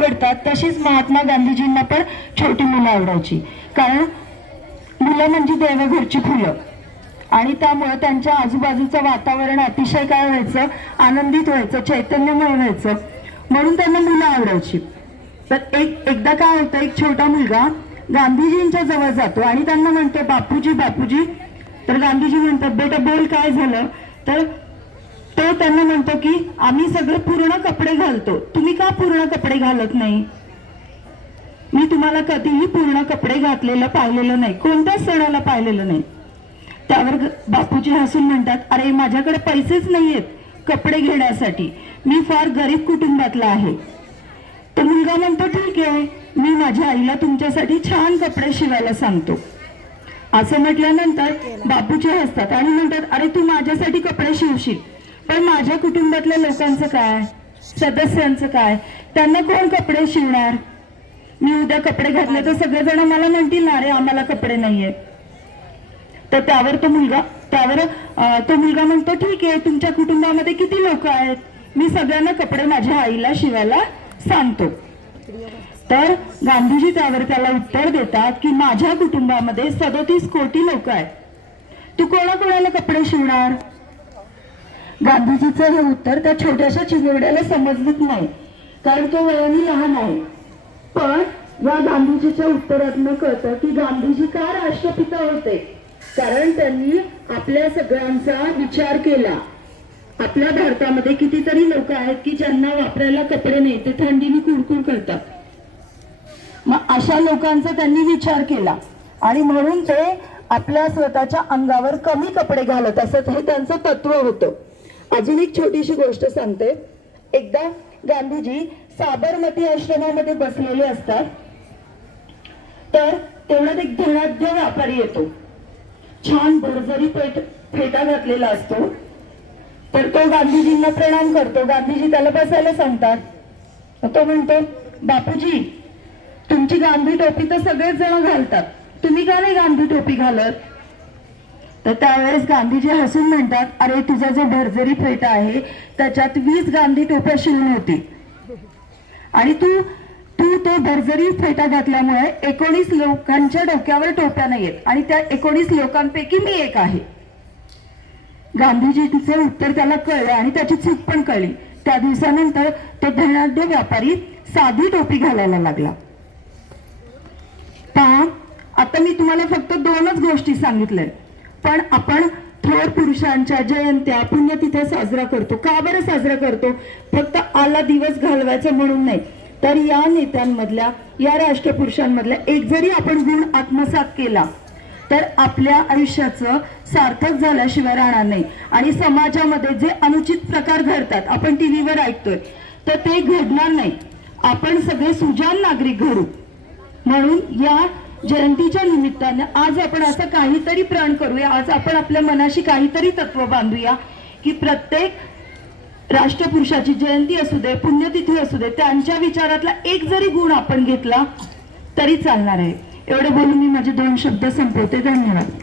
आवडतात तशीच महात्मा गांधीजींना पण छोटी मुलं आवडायची. कारण मुलं म्हणजे देवघरची फुलं. आणि त्यामुळे त्यांच्या आजूबाजूचं वातावरण अतिशय काय व्हायचं? आनंदित व्हायचं चैतन्यमय व्हायचं. म्हणून त्यांना मुलं आवडायची. तर एक एकदा काय होतं एक छोटा मुलगा गांधीजींच्या जवळ जातो आणि त्यांना म्हणतो बापूजी बापूजी. तर गांधीजी म्हणतात बेटा बोल काय झालं? तर तो त्यांना म्हणतो की आम्ही सगळे पूर्ण कपडे घालतो. तुम्ही का पूर्ण कपडे घालत नाही? मी तुम्हाला कधीही पूर्ण कपडे घातलेलं पाहिलेलं नाही. कोणत्याच सणाला पाहिलेलं नाही. त्यावर बापूजी हसून म्हणतात अरे माझ्याकडे पैसेच नाहीयेत कपडे घेण्यासाठी. मी फार गरीब कुटुंबातला आहे. तर मुलगा म्हणतो ठीक आहे. मी माझ्या आईला तुमच्यासाठी छान कपडे शिवायला सांगतो. असं म्हटल्यानंतर बापूजी हसतात आणि म्हणतात अरे तू माझ्यासाठी कपडे शिवशील. पण माझ्या कुटुंबातल्या लोकांचं काय? सदस्यांचं काय? त्यांना कोण कपडे शिवणार? मी उद्या कपडे घातले तर सगळेजण मला म्हणतील ना अरे आम्हाला कपडे नाहीये. तर त्यावर तो मुलगा त्यावर तो मुलगा म्हणतो ठीक आहे तुमच्या कुटुंबामध्ये किती लोक आहेत? मी सगळ्यांना कपडे माझ्या आईला शिवायला सांगतो. तर गांधीजी त्यावर त्याला उत्तर देतात की माझ्या कुटुंबामध्ये सदोतीस कोटी लोक आहेत. तू कोणाकोणाला कपडे शिवणार? गांधीजीचं हे उत्तर त्या छोट्याशा चिमुरड्याला समजलंच नाही. कारण तो वयाने लहान आहे. पण या गांधीजीच्या उत्तरातनं कळतं की गांधीजी का राष्ट्रपिता होते? कारण त्यांनी आपल्या सगळ्यांचा विचार केला. आपल्या भारतामध्ये कितीतरी लोक आहेत की ज्यांना वापरायला कपडे नाही ते थंडीने कुडकुड करतात. मग अशा लोकांचा त्यांनी विचार केला. आणि म्हणून ते आपल्या स्वतःच्या अंगावर कमी कपडे घालत असत हे त्यांचं तत्व होतं. अजून एक छोटीशी गोष्ट सांगते. एकदा गांधीजी साबरमती आश्रमामध्ये बसलेले असतात. तर तेवढ्यात एक धनाढ्य व्यापारी येतो. छान भरजरी पेट फेटा घातलेला असतो. तर तो गांधीजींना प्रणाम करतो. गांधीजी त्याला बसायला सांगतात. तो म्हणतो बापूजी तुमची गांधी टोपी तर सगळेच जण घालतात. तुम्ही का नाही गांधी टोपी घालत? तर त्यावेळेस गांधीजी हसून म्हणतात अरे तुझा जो भरजरी फेटा आहे त्याच्यात वीस गांधी टोप्या शिवून होती. आणि तू तू तो भरजरी फेटा घातल्यामुळे एकोणीस लोकांच्या डोक्यावर टोप्या नाहीयेत आणि त्या एकोणीस लोकांपैकी मी एक आहे. गांधीजींचे उत्तर त्याला कळलं आणि त्याची चूक पण कळली. त्या दिवसानंतर तो धनाढ्य व्यापारी साधी टोपी घालायला लागला. पहा आता मी तुम्हाला फक्त दोनच गोष्टी सांगितल्या पण आपण थोर पुरुषांच्या जयंत्या पुण्यतिथ्या साजरा करतो. का बरं साजरा करतो? फक्त आला दिवस घालवायचं म्हणून नाही. तर या नेत्यांमधल्या या राष्ट्रपुरुषांमधल्या एक जरी आपण गुण आत्मसात केला तर आपल्या आयुष्याचं सार्थक झाल्याशिवाय राहणार नाही. आणि समाजामध्ये जे अनुचित प्रकार घडतात आपण टीव्हीवर ऐकतोय तर ते घडणार नाही. आपण सगळे सुजान नागरिक घडू. म्हणून या जयंतीच्या निमित्ताने आज आपण असं काहीतरी प्रण करूया. आज आपण आपल्या मनाशी काहीतरी तत्व बांधूया की प्रत्येक राष्ट्रपुरुषाची जयंती असू दे पुण्यतिथी असू दे त्यांच्या विचारातला एक जरी गुण आपण घेतला तरी चालणार आहे. एवढं बोलून मी माझे दोन शब्द संपवते. धन्यवाद.